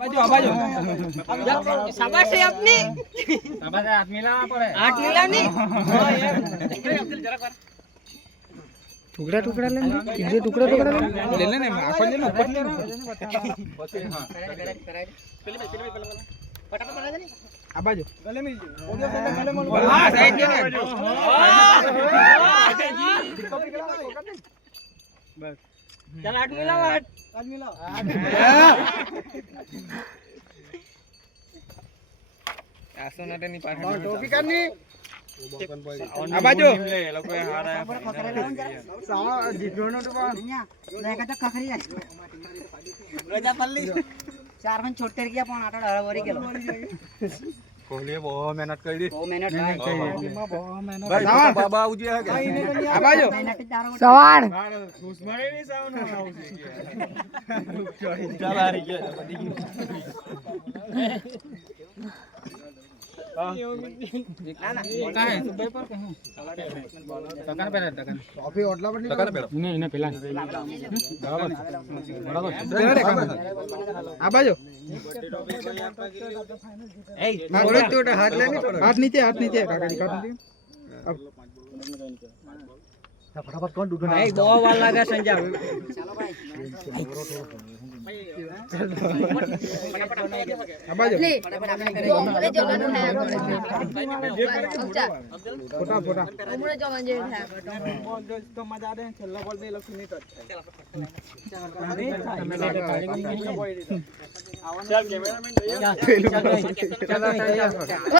बाजू शाबाश है अपनी शाबाश है, हाथ मिलाना पड़े। हाथ मिलानी टुकड़ा टुकड़ा ले ये टुकड़ा टुकड़ा ले लेने में आखो ले ना ऊपर ले ना। फटाफट बना दे नहीं आ बाजू गले में हो गया गले में हां साइड में बस चल हाथ मिलाओ हाथ मिलाओ आसो नटे नहीं पास टोपी करनी आ बाजू ले लोग हारा सावा जितनो तो देखा तो खखरी है रजा पल्ली चार मन छोटे किया पण आटा हरभरी केलो कोहली बहुत मेहनत कर दी बहुत मेहनत भाई बाबा उजी है क्या आ बाजू सवार दुश्मन नहीं सावन चल आ रही है ना ना का है सुबह पर कहूं तकन पे तकन कॉफी ओटला पर तकन पे नहीं पेला बराबर आ बाजू ए थोड़ा छोटा हाथ लेनी हाथ नीचे काका जी काट नीचे अब फटाफट कौन डूबना है बहुत वाला लगा संजय चलो भाई अब ले फटाफट आपने करे ले जवान है फोटा फोटा हमरे जवान जे है तो मजा दे खेलना बॉल में लक्ष्मी तो चल कैमरामैन चल